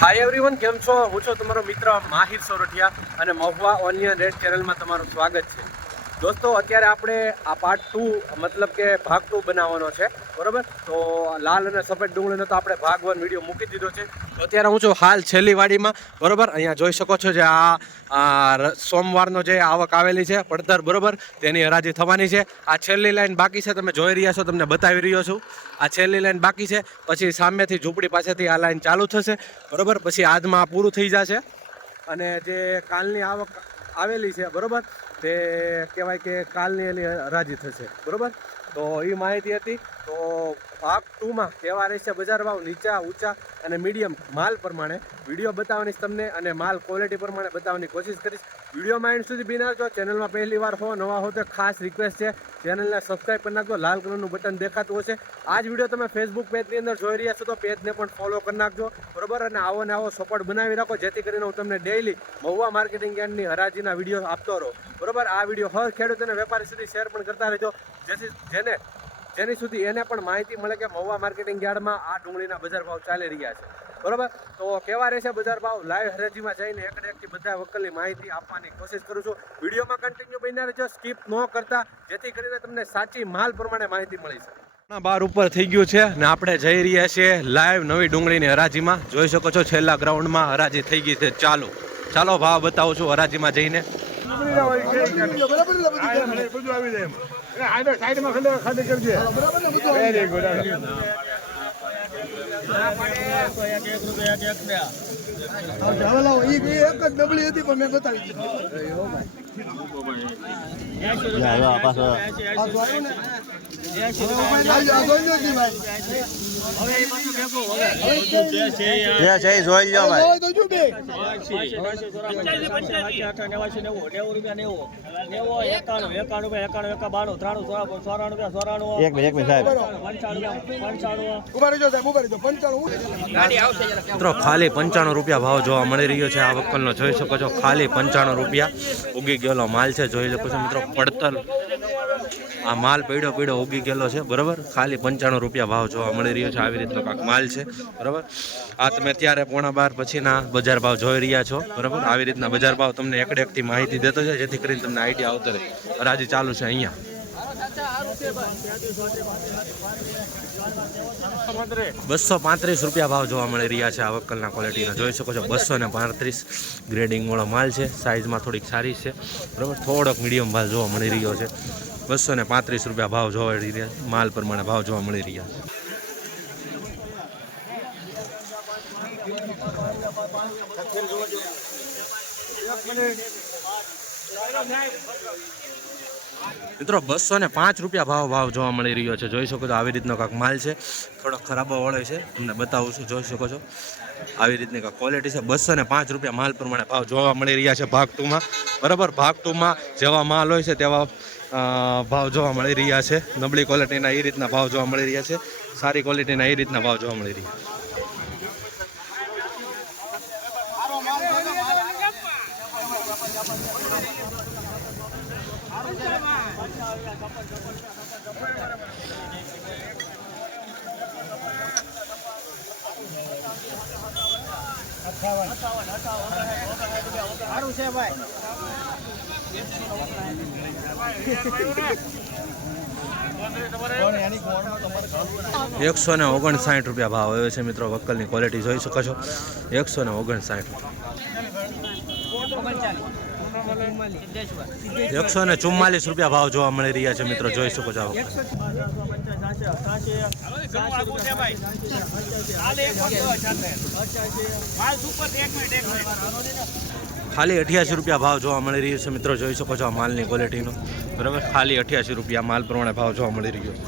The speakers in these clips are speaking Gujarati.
હાય એવરીવન, કેમ છો? હું છું તમારો મિત્ર માહિર સોરઠિયા અને મહુવા ઓનિયન રેડ ચેનલમાં તમારું સ્વાગત છે. દોસ્તો, અત્યારે આપણે આ પાર્ટ 2 મતલબ કે ભાગ 2 બનાવવાનો છે, બરાબર? તો લાલ અને સફેદ ડુંગળીનો તો આપણે ભાગ 1 વિડીયો મૂકી દીધો છે. તો અત્યારે હું છું હાલ છેલ્લી વાડીમાં, બરાબર? અહીંયા જોઈ શકો છો જે આ સોમવારનો જે આવક આવેલી છે પડતર, બરાબર, તેની હરાજી થવાની છે. આ છેલ્લી લાઈન બાકી છે, તમે જોઈ રહ્યા છો, તમને બતાવી રહ્યો છું. આ છેલ્લી લાઈન બાકી છે, પછી સામેથી ઝૂંપડી પાસેથી આ લાઈન ચાલુ થશે, બરાબર? પછી આજમાં પૂરું થઈ જશે અને જે કાલની આવક આવેલી છે, બરાબર, તે કહેવાય કે કાલની એની હરાજી થશે, બરાબર? તો એ માહિતી હતી. તો ભાગ 2માં કેવા રહેશે બજાર ભાવ, નીચા, ઊંચા અને મીડિયમ માલ પ્રમાણે વિડીયો બતાવવાની તમને અને માલ ક્વોલિટી પ્રમાણે બતાવવાની કોશિશ કરીશ. વિડીયોમાં એન્ડ સુધી બિના છો. ચેનલમાં પહેલી વાર હો, નવા હો તો ખાસ રિક્વેસ્ટ છે, ચેનલને સબસ્ક્રાઈબ કરી નાખજો. લાલ કલરનું બટન દેખાતું હશે. આ જ વિડીયો તમે ફેસબુક પેજની અંદર જોઈ રહ્યા છો તો પેજને પણ ફોલો કરી નાખજો, બરાબર? અને આવો ને આવો સપોર્ટ બનાવી રાખો, જેથી કરીને હું તમને ડેઈલી મહુવા માર્કેટિંગ યાર્ડની હરાજીના વિડીયો આપતો રહું, બરાબર? આ વિડીયો હર ખેડૂત અને વેપારી સુધી શેર પણ કરતા રહેજો, જેથી જેની સુધી એને પણ માહિતી મળે કે મહુવા માર્કેટિંગ યાર્ડમાં આ ડુંગળીના બજાર ભાવ ચાલી રહ્યા છે, બરાબર? તો કેવા રહેશે બજાર ભાવ, લાઈવ હરાજીમાં જઈને એકથી બધા વકલની માહિતી આપવાની કોશિશ કરું છું. વિડીયોમાં કન્ટિન્યુ બન્યા રહેજો, સ્કીપ ન કરતા, જેથી કરીને તમને સાચી માલ પ્રમાણે માહિતી મળી શકે. બાર ઉપર થઈ ગયું છે ને આપણે જઈ રહ્યા છીએ લાઈવ નવી ડુંગળીની હરાજીમાં. જોઈ શકો છો છેલ્લા ગ્રાઉન્ડમાં હરાજી થઈ ગઈ છે. ચાલો ભાવ બતાવું છું હરાજીમાં જઈને. મિત્રો ખાલી 95 રૂપિયા ભાવ જોવા મળી રહ્યો છે આ વકલનો. જોઈ શકો છો ખાલી 95 રૂપિયા ઉગી ગયેલો માલ છે. જોઈ શકો છો મિત્રો પડતર આ માલ પીડો ઉગી ગયેલો છે, બરાબર? ખાલી 95 રૂપિયા ભાવ જોવા મળી રહ્યો છે. આવી રીતનો કાંક માલ છે, બરાબર? આ તમે અત્યારે 11:15 પછીના બજાર ભાવ જોઈ રહ્યા છો, બરાબર? આવી રીતના બજાર ભાવ તમને એકથી માહિતી દેતો છે, જેથી કરીને તમને આઈડિયા આવતો રહે. હરાજી ચાલુ છે અહીંયા. 235 રૂપિયા ભાવ જોવા મળી રહ્યા છે આ વકલના ક્વોલિટીના. જોઈ શકો છો 235 ગ્રેડિંગ વાળો માલ છે. સાઇઝમાં થોડીક સારી છે, બરાબર? થોડોક મીડિયમ માલ જોવા મળી રહ્યો છે. 235 રૂપિયા ભાવ જોવા મળી રહ્યા, માલ પ્રમાણે ભાવ જોવા મળી રહ્યા. મિત્રો 205 રૂપિયા ભાવ જોવા મળી રહ્યો છે. જોઈ શકો છો આવી રીતનો કાંક માલ છે, થોડો ખરાબો વળે છે, તમને બતાવું છું. જોઈ શકો છો આવી રીતની કાંક ક્વોલિટી છે. 205 રૂપિયા માલ પ્રમાણે ભાવ જોવા મળી રહ્યા છે ભાગ 2માં, બરાબર? ભાગ 2માં જેવા માલ હોય છે તેવા ભાવ જોવા મળી રહ્યા છે. નબળી ક્વોલિટીના એ રીતના ભાવ જોવા મળી રહ્યા છે, સારી ક્વોલિટીના એ રીતના ભાવ જોવા મળી રહ્યા છે. સારું છે ભાઈ. 159 રૂપિયા ભાવ આવ્યો છે મિત્રો. વકલની ક્વોલિટી જોઈ શકો છો. 159 144 રૂપિયા ભાવ જોવા મળી રહ્યા છે મિત્રો. જોઈ શકો છો. ખાલી 88 રૂપિયા ભાવ જોવા મળી રહ્યો છે મિત્રો. જોઈ શકો છો આ માલની ક્વોલિટીનો, બરાબર? ખાલી 88 રૂપિયા માલ પ્રમાણે ભાવ જોવા મળી રહ્યો છે.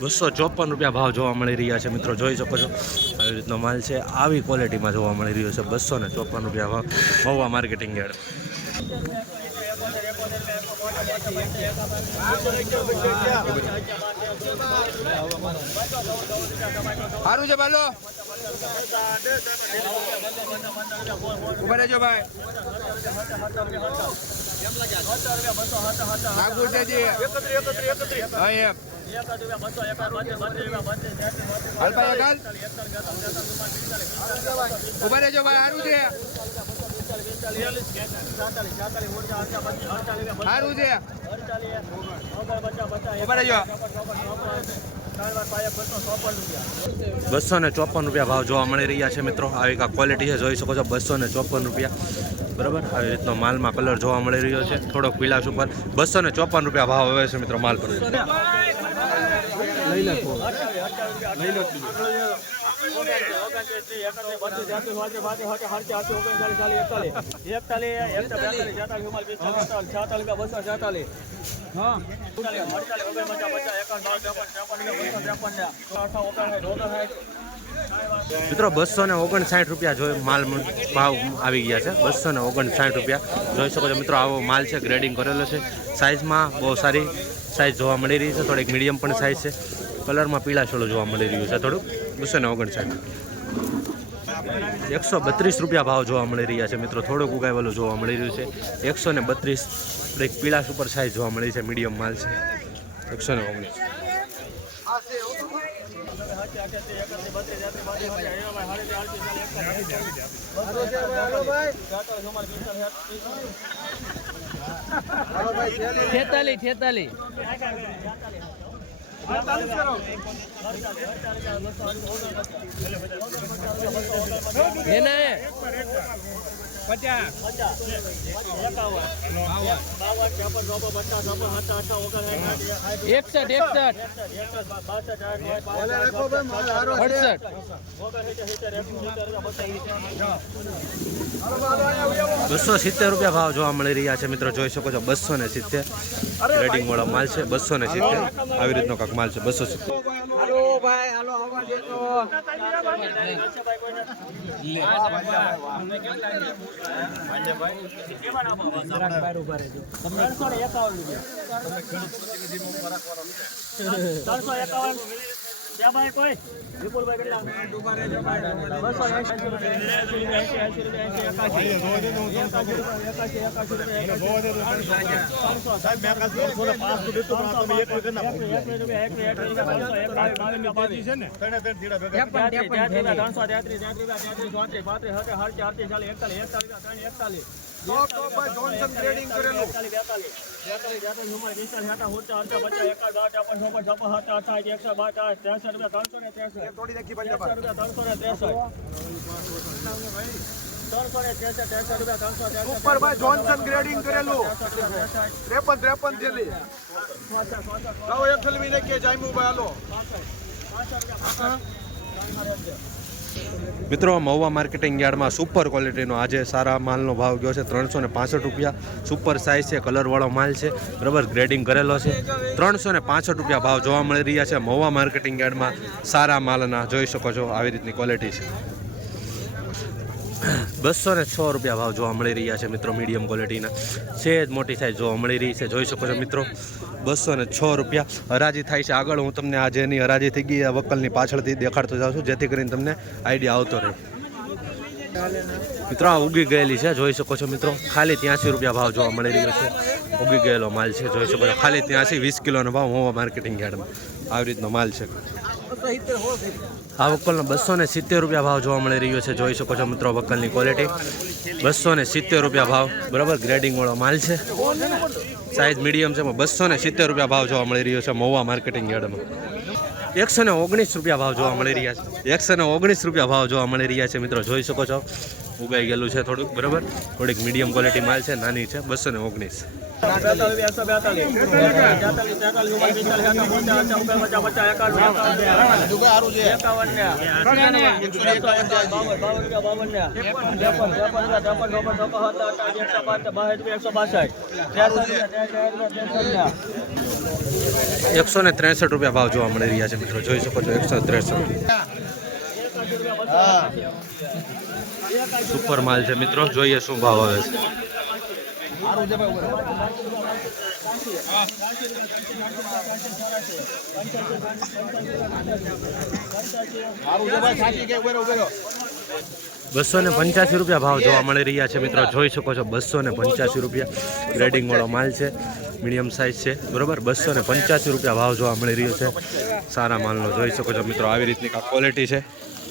254 રૂપિયા ભાવ જોવા મળી રહ્યા છે મિત્રો. જોઈ શકો છો આવી રીતનો માલ છે, આવી ક્વોલિટીમાં જોવા મળી રહ્યો છે. 254 રૂપિયા ભાવ મહુવા માર્કેટિંગ યાર્ડ. સારું છે બાલો ઉભા રહેજો ભાઈ નાગુ છે જી. હા એમ. હાલ ભાઈ હાલ. ઉભા રહેજો ભાઈ સારું છે. સારું છે. ઉભા રહેજો. 254 રૂપિયા ભાવ જોવા મળી રહ્યા છે મિત્રો. આવી કાંઈક ક્વોલિટી છે, જોઈ શકો છો. 254 રૂપિયા, બરાબર. આવી રીતનો માલમાં કલર જોવા મળી રહ્યો છે, થોડોક પીલાશ ઉપર. 254 રૂપિયા ભાવ આવે છે મિત્રો માલ પર. મિત્રો 259 રૂપિયા જોઈ માલ ભાવ આવી ગયા છે. 259 રૂપિયા જોઈ શકો છો મિત્રો. આવો માલ છે, ગ્રેડિંગ કરેલો છે. સાઇઝમાં બહુ સારી સાઇઝ જોવા મળી રહી છે, થોડીક મીડિયમ પણ સાઇઝ છે. કલરમાં પીળાશોળું જોવા મળી રહ્યું છે થોડુંક. 259. 132 રૂપિયા ભાવ જોવા મળી રહ્યા છે મિત્રો. થોડુંક ઉગાવેલું જોવા મળી રહ્યું છે. 132. એક પીળાશ ઉપર સાઇઝ જોવા મળી છે, મીડિયમ માલ છે. 119. છેતાલી એના 270 રૂપિયા ભાવ જોવા મળી રહ્યા છે મિત્રો. જોઈ શકો છો 270 રેડિંગ વાળો માલ છે. 270 આવી રીતનો કાંક માલ છે. સુપરભાઈ જોન્સન ગ્રેડિંગ કરેલું 53 થેલી. લાવો એક થેલી મીને કે જાયમુભાઈ હાલો. મિત્રો મહુવા માર્કેટિંગ યાર્ડમાં સુપર ક્વોલિટીનો આજે સારા માલનો ભાવ ગયો છે 365 રૂપિયા. સુપર સાઇઝ છે, કલરવાળો માલ છે, બરાબર. ગ્રેડિંગ કરેલો છે. 365 રૂપિયા ભાવ જોવા મળી રહ્યા છે મહુવા માર્કેટિંગ યાર્ડમાં સારા માલના. જોઈ શકો છો આવી રીતની ક્વોલિટી છે. 206 રૂપિયા ભાવ જોવા મળી રહ્યા છે મિત્રો. મીડિયમ ક્વોલિટીના છે, જ મોટી સાઇઝ જોવા મળી રહી છે. જોઈ શકો છો મિત્રો 206 રૂપિયા. હરાજી થાય છે આગળ. હું તમને આ જેની હરાજી થઈ ગઈ વકલની પાછળથી દેખાડતો જાઉં છું, જેથી કરીને તમને આઈડિયા આવતો રહે. મિત્રો આ ઉગી ગયેલી છે, જોઈ શકો છો મિત્રો. ખાલી 83 રૂપિયા ભાવ જોવા મળી રહ્યો છે. ઉગી ગયેલો માલ છે, જોઈ શકો છો. ખાલી 83 20 કિલોનો ભાવ મહુવા માર્કેટિંગ યાર્ડમાં આવી રીતનો માલ છે. આ વકલનો 270 રૂપિયા ભાવ જોવા મળી રહ્યો છે. જોઈ શકો છો મિત્રો વકલની ક્વોલિટી. 270 રૂપિયા ભાવ, બરાબર. ગ્રેડિંગ વાળો માલ છે, સાઇઝ મીડિયમ છે. 270 રૂપિયા ભાવ જોવા મળી રહ્યો છે મહુવા માર્કેટિંગ યાર્ડમાં. 119 રૂપિયા ભાવ જોવા મળી રહ્યા છે. 119 રૂપિયા ભાવ જોવા મળી રહ્યા છે મિત્રો. જોઈ શકો છો ઉગાઈ ગયેલું છે થોડુંક, બરાબર. થોડીક મીડિયમ ક્વોલિટી માલ છે, નાની છે. 219. 163 રૂપિયા ભાવ જોવા મળી રહ્યા છે મિત્રો. જોઈ શકો છો 163. સુપર માલ છે મિત્રો. જોઈએ શું ભાવ આવે છે. ₹285 ભાવ જોવા મળી રહ્યા છે મિત્રો, જોઈ શકો છો. ₹285 ગ્રેડિંગ વાળો માલ છે, મીડિયમ સાઇઝ છે, બરોબર. ₹285 ભાવ જોવા મળી રહ્યો છે સારા માલનો, જોઈ શકો છો મિત્રો. આવી રીતની ક્વોલિટી છે.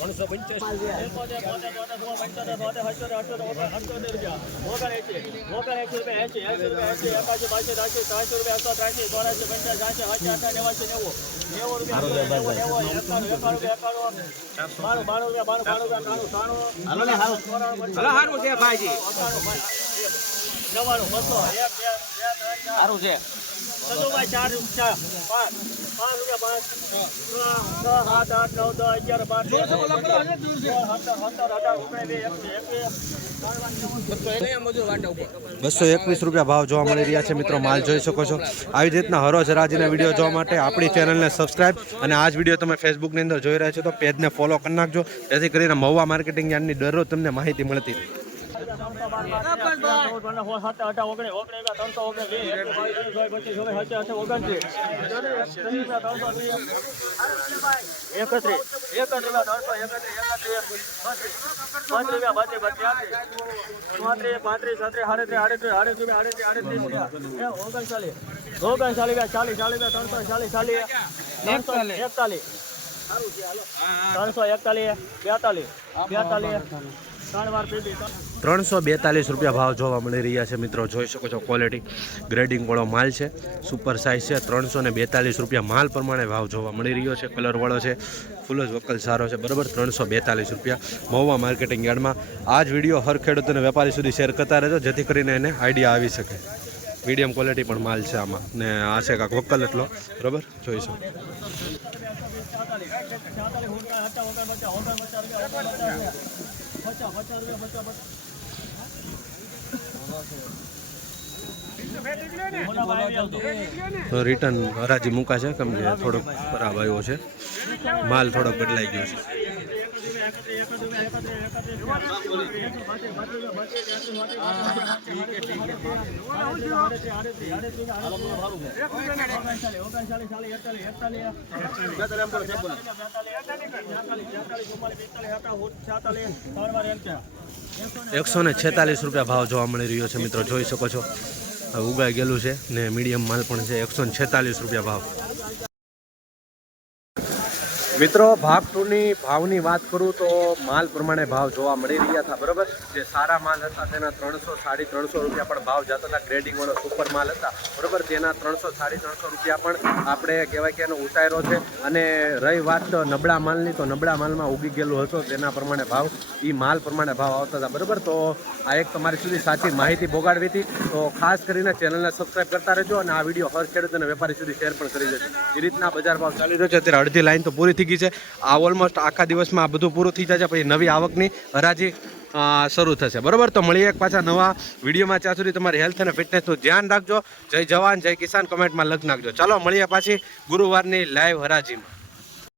₹221 ભાવ જોવા મળી રહ્યા છે મિત્રો, માલ જોઈ શકો છો. આવી જ રીતના હરોજ હરાજીના વિડીયો જોવા માટે આપણી ચેનલને સબસ્ક્રાઇબ અને આ જ વિડીયો તમે ફેસબુકની અંદર જોઈ રહ્યા છો તો પેજને ફોલો કરી નાખજો, જેથી કરીને મહુવા માર્કેટિંગ યાર્ડની દરરોજ તમને માહિતી મળતી રહે. ₹342 ભાવ જોવા મળી રહ્યા છે મિત્રો, જોઈ શકો છો. ક્વોલિટી ગ્રેડિંગ વાળો માલ છે, સુપર સાઇઝ છે. ₹342 માલ પ્રમાણે ભાવ જોવા મળી રહ્યો છે. કલર વાળો છે, ફૂલ જ વકલ સારો છે, બરાબર. ₹342 મહુવા માર્કેટિંગ યાર્ડમાં. આ જ વિડીયો હર ખેડૂત અને વેપારી સુધી શેર કરતા રહેજો, જેથી કરીને એને આઈડિયા આવી શકે. મીડિયમ ક્વોલિટી પણ માલ છે આમાં, ને આ છે કાંક વકલ એટલો, બરાબર, જોઈશું. રિટર્ન હરાજી મૂકાશે, કેમ કે થોડોક ખરાબ આવ્યો છે માલ, થોડોક બદલાઈ ગયો છે. ₹146 ભાવ જોવા મળી રહ્યો છે મિત્રો, જોઈ શકો છો. ઉગાઈ ગયેલું છે ને મીડિયમ માલ પણ છે. ₹146 ભાવ. મિત્રો ભાગ 2ની ભાવની વાત કરું તો માલ પ્રમાણે ભાવ જોવા મળી રહ્યા હતા, બરાબર. જે સારા માલ હતા તેના 300 ₹350 પણ ભાવ જતા હતા. ગ્રેડિંગ વાળો સુપર માલ હતા, બરાબર, તેના 300 ₹350 પણ આપણે કહેવાય કે એનો ઉતાર્યો છે. અને રહી વાત નબળા માલની, તો નબળા માલમાં ઉગી ગયેલું હતો તેના પ્રમાણે ભાવ, એ માલ પ્રમાણે ભાવ આવતા હતા, બરાબર. તો આ એક તમારી સુધી સાચી માહિતી ભોગાડવી હતી, તો ખાસ કરીને ચેનલને સબસ્ક્રાઈબ કરતા રહેજો અને આ વિડીયો હર ખેડૂત અને વેપારી સુધી શેર પણ કરી દેજો. એ રીતના બજાર ભાવ ચાલી રહ્યો છે. અત્યારે અડધી લાઈન તો પૂરી થઈ ગઈ છે. આ ઓલમોસ્ટ આખા દિવસમાં આ બધું પૂરું થઈ જશે, પછી નવી આવકની હરાજી શરૂ થશે, બરાબર. તો મળીએ એક પાછા નવા વિડીયોમાં. ત્યાં સુધી તમારી હેલ્થ અને ફિટનેસનું ધ્યાન રાખજો. જય જવાન જય કિસાન કમેન્ટમાં લખ નાખજો. ચાલો મળીએ પાછી ગુરુવારની લાઈવ હરાજીમાં.